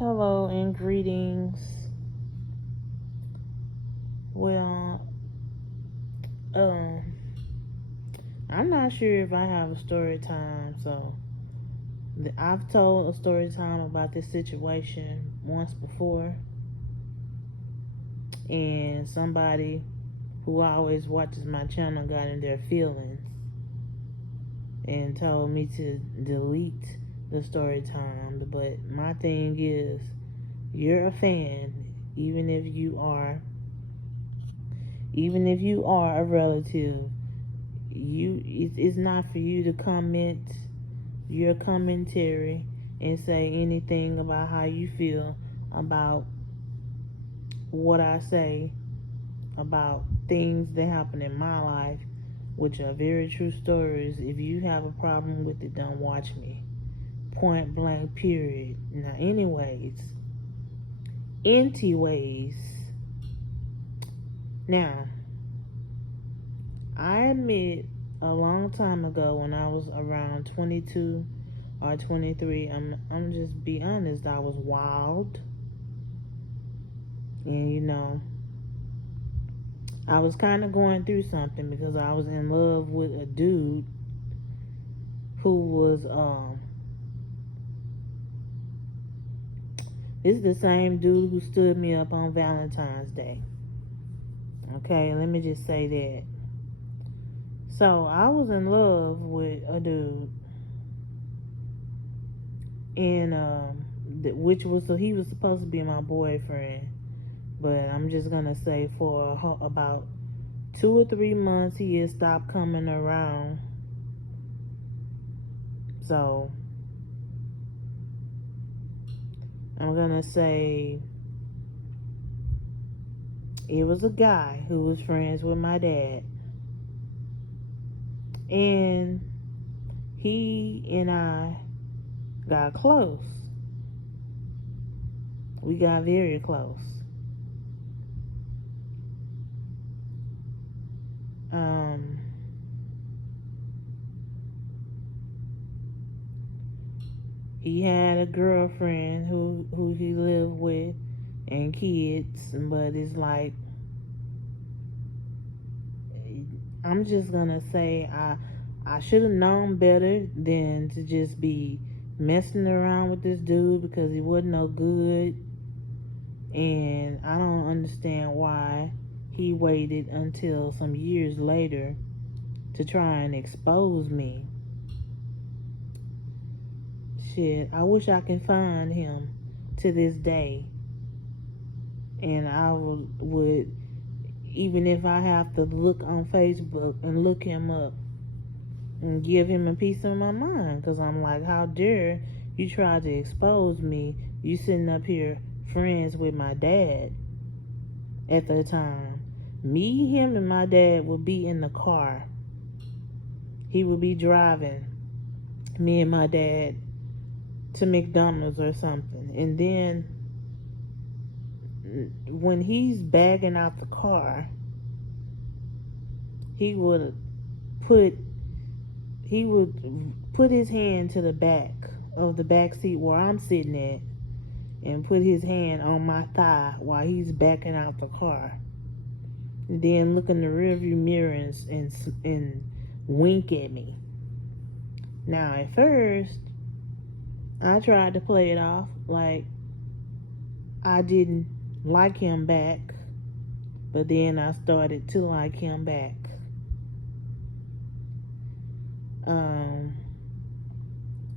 Hello and greetings. Well, um, I'm not sure if I have a story time, so I've told a story time about this situation once before, and somebody who always watches my channel got in their feelings and told me to delete the story time. But my thing is, you're a fan, even if you are, even if you are a relative. It's not for you to comment your commentary and say anything about how you feel about what I say about things that happen in my life, which are very true stories. If you have a problem with it, don't watch me. Point blank, period. Now, anyways, now, I admit a long time ago when I was around 22 or 23, I'm just be honest, I was wild. And I was kind of going through something because I was in love with a dude who was this is the same dude who stood me up on Valentine's Day. Okay, let me just say that. So I was in love with a dude, and which was, so he was supposed to be my boyfriend, but I'm just gonna say for about 2 or 3 months he had stopped coming around. So I'm gonna say it was a guy who was friends with my dad, and he and I got close. We got very close. Um, he had a girlfriend who he lived with and kids, but it's like, I'm just gonna say I should have known better than to just be messing around with this dude because he wasn't no good. And I don't understand why he waited until some years later to try and expose me. Shit, I wish I can find him to this day. And I would, even if I have to look on Facebook and look him up and give him a piece of my mind. Because I'm like, how dare you try to expose me? You sitting up here friends with my dad at the time. Me, him, and my dad would be in the car. He would be driving me and my dad to McDonald's or something. And then when he's bagging out the car, he would put his hand to the back of the back seat where I'm sitting at and put his hand on my thigh while he's backing out the car. And then look in the rearview mirror and wink at me. Now, at first, I tried to play it off like I didn't like him back, but then I started to like him back.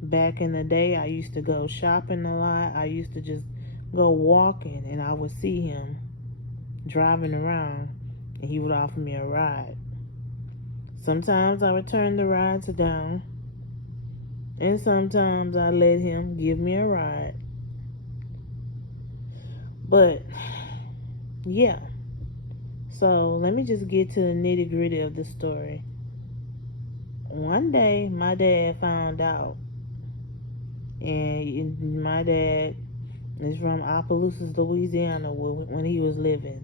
Back in the day, I used to go shopping a lot. I used to just go walking, and I would see him driving around, and he would offer me a ride. Sometimes I would turn the rides down, and sometimes I let him give me a ride. But yeah, so let me just get to the nitty gritty of the story. One day, my dad found out, and my dad is from Opelousas, Louisiana, when he was living.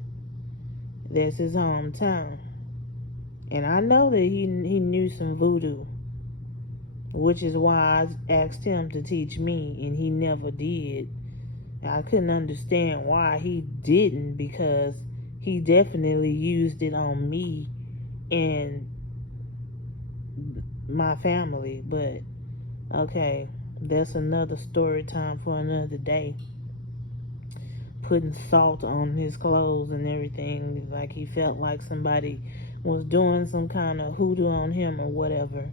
That's his hometown. And I know that he knew some voodoo, which is why I asked him to teach me, and he never did. I couldn't understand why he didn't, because he definitely used it on me and my family. But okay, that's another story time for another day. Putting salt on his clothes and everything, like he felt like somebody was doing some kind of hoodoo on him or whatever.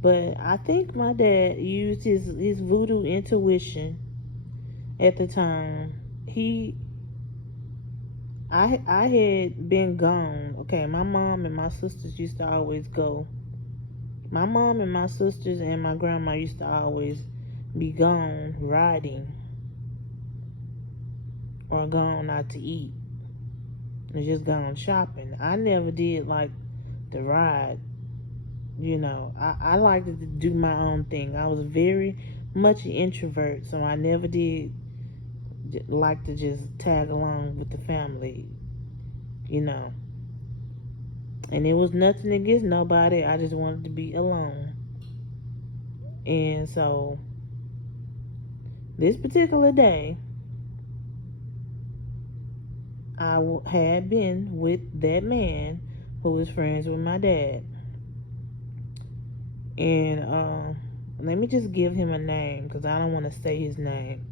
But I think my dad used his voodoo intuition at the time. He I had been gone. Okay, my mom and my sisters used to always go. My mom and my sisters and my grandma used to always be gone riding or gone out to eat and just gone shopping. I never did like the ride. I liked to do my own thing. I was very much an introvert, so I never did like to just tag along with the family, you know. And it was nothing against nobody. I just wanted to be alone. And so this particular day, had been with that man who was friends with my dad. And let me just give him a name because I don't want to say his name.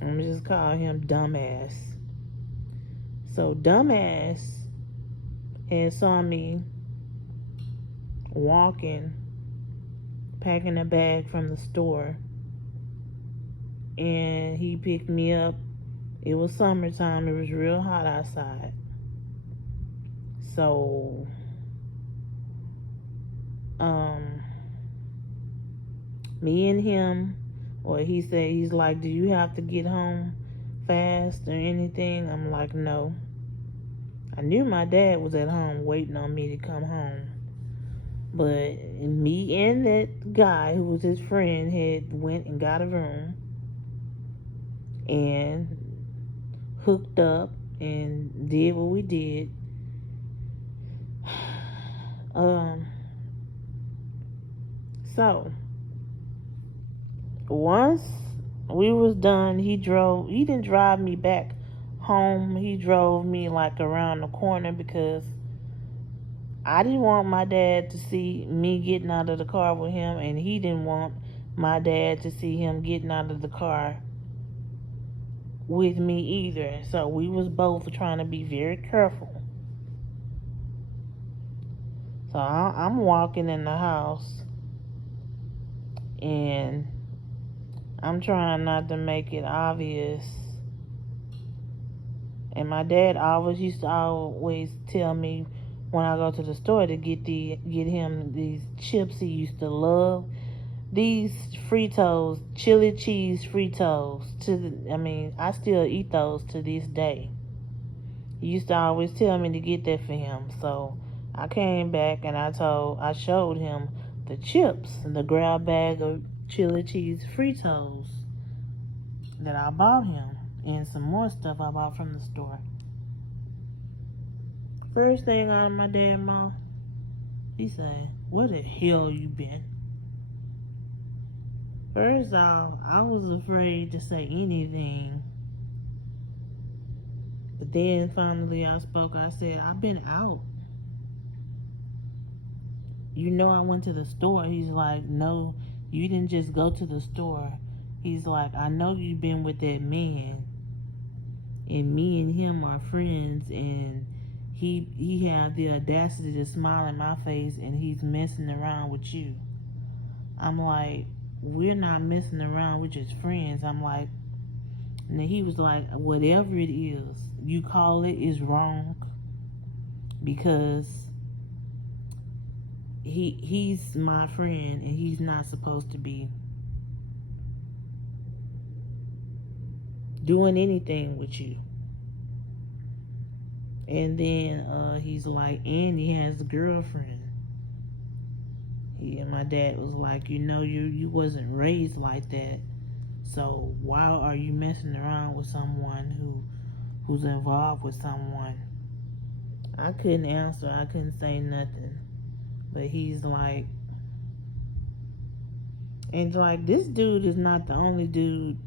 I'm gonna just call him Dumbass. So Dumbass had saw me walking, packing a bag from the store, and he picked me up. It was summertime. It was real hot outside. So, um, me and him, or he said, he's like, do you have to get home fast or anything? I'm like, no. I knew my dad was at home waiting on me to come home. But me and that guy who was his friend had went and got a room and hooked up and did what we did. So once we was done, he didn't drive me back home. He drove me like around the corner because I didn't want my dad to see me getting out of the car with him, and he didn't want my dad to see him getting out of the car with me either. So we was both trying to be very careful. So I'm walking in the house, and I'm trying not to make it obvious. And my dad used to always tell me when I go to the store to get him these chips he used to love. These Fritos, chili cheese Fritos. I still eat those to this day. He used to always tell me to get that for him. So I came back and I showed him the chips, the grab bag of chili cheese Fritos that I bought him, and some more stuff I bought from the store. First thing out of my dad's mouth, he said, "Where the hell you been?" First off, I was afraid to say anything. But then finally I spoke. I said, "I've been out. You know I went to the store." He's like, "No, you didn't just go to the store." He's like, "I know you've been with that man. And me and him are friends, and he had the audacity to smile in my face, and he's messing around with you." I'm like, "We're not messing around, we're just friends." I'm like, and he was like, "Whatever it is you call it is wrong, because he's my friend and he's not supposed to be doing anything with you." And then he's like, "And he has a girlfriend." And my dad was like, you wasn't raised like that. So why are you messing around with someone who's involved with someone? I couldn't answer. I couldn't say nothing. But he's like, and like, this dude is not the only dude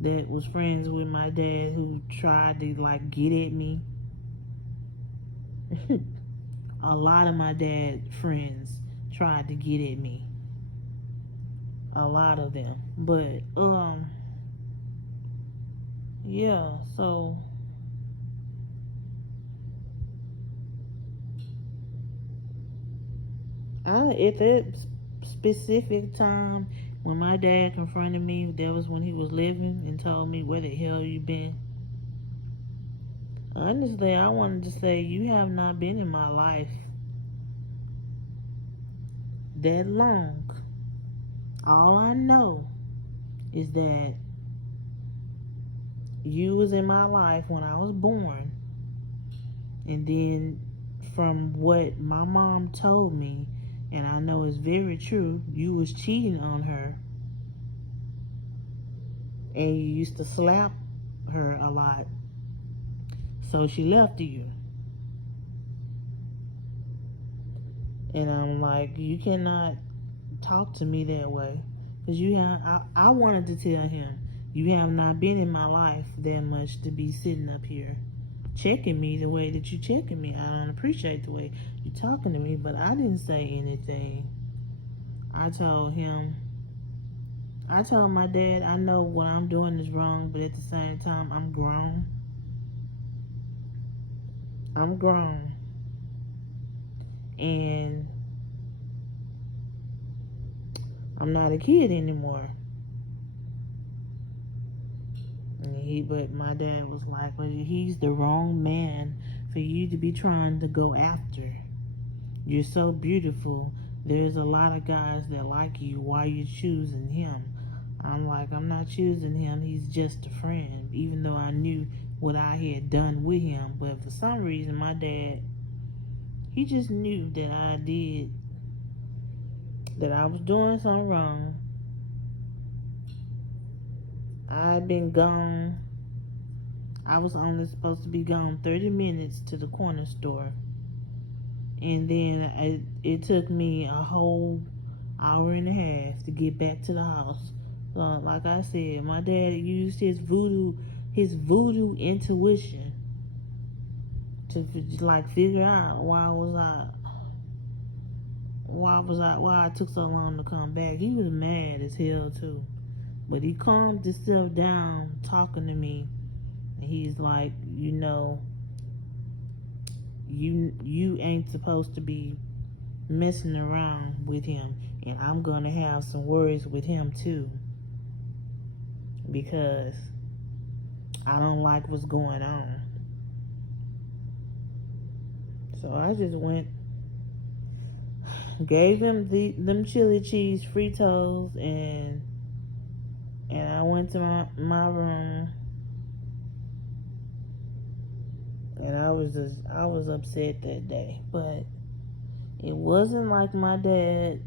that was friends with my dad who tried to like get at me. A lot of my dad's friends tried to get at me. A lot of them. But yeah, so at that specific time when my dad confronted me, that was when he was living, and told me, where the hell you been? Honestly, I wanted to say, you have not been in my life that long. All I know is that you was in my life when I was born, and then from what my mom told me, and I know it's very true, you was cheating on her, and you used to slap her a lot, so she left you. And I'm like, you cannot talk to me that way, because I wanted to tell him, you have not been in my life that much to be sitting up here checking me the way that you checking me. I don't appreciate the way you talking to me. But I didn't say anything. I told my dad, I know what I'm doing is wrong, but at the same time, I'm grown. I'm grown. And I'm not a kid anymore. But my dad was like, well, he's the wrong man for you to be trying to go after. You're so beautiful. There's a lot of guys that like you. Why are you choosing him? I'm like, I'm not choosing him. He's just a friend. Even though I knew what I had done with him. But for some reason, my dad, he just knew that I was doing something wrong. I'd been gone. I was only supposed to be gone 30 minutes to the corner store. And then it took me a whole hour and a half to get back to the house. So, like I said, my dad used his voodoo intuition to like figure out why I took so long to come back. He was mad as hell too, but he calmed himself down talking to me, and he's like, you ain't supposed to be messing around with him, and I'm gonna have some words with him too, because I don't like what's going on. So I just went, gave him them chili cheese Fritos, and I went to my room, and I was upset that day. But it wasn't like my dad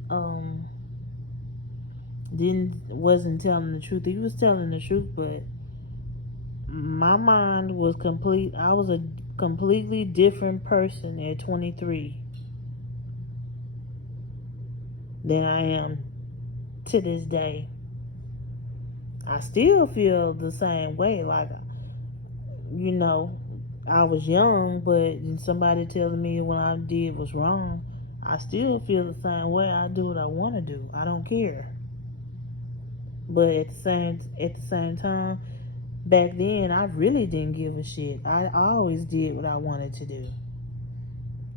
wasn't telling the truth. He was telling the truth, but my mind was complete. I was a completely different person at 23 than I am to this day. I still feel the same way. Like, I was young, but somebody telling me what I did was wrong, I still feel the same way. I do what I want to do. I don't care. But at the same time, back then, I really didn't give a shit. I always did what I wanted to do.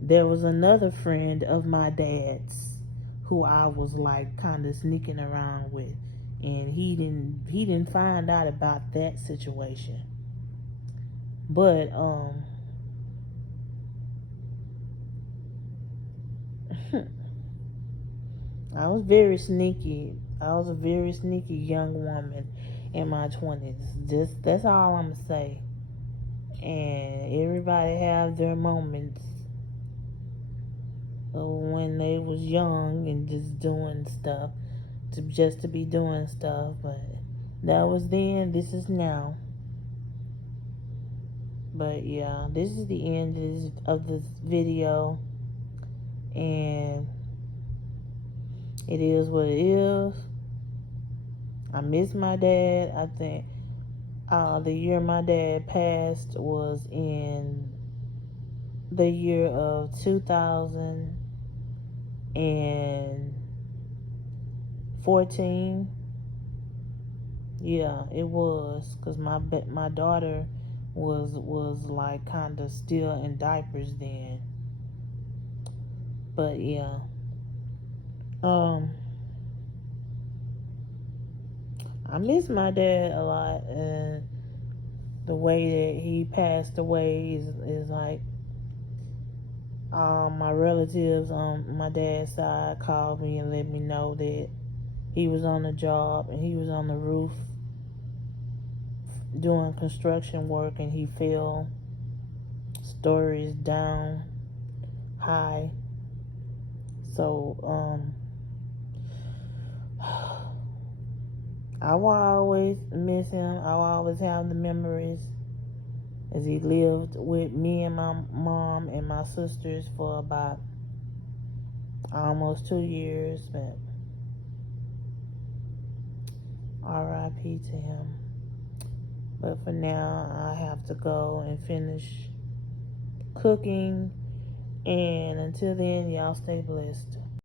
There was another friend of my dad's who I was like kind of sneaking around with, and he didn't find out about that situation. But I was very sneaky. I was a very sneaky young woman in my 20s. Just that's all I'm gonna say. And everybody have their moments when they was young and just doing stuff to be doing stuff. But that was then. This is now. But yeah, this is the end of this video, and it is what it is. I miss my dad. I think The year my dad passed was in the year of 2014. Yeah, it was, cause my daughter was like kind of still in diapers then. But yeah, I miss my dad a lot, and the way that he passed away is like, my relatives on my dad's side called me and let me know that he was on the job and he was on the roof doing construction work, and he fell stories down high. So I will always miss him. I will always have the memories, as he lived with me and my mom and my sisters for about almost 2 years. But R.I.P. to him. But for now, I have to go and finish cooking. And until then, y'all stay blessed.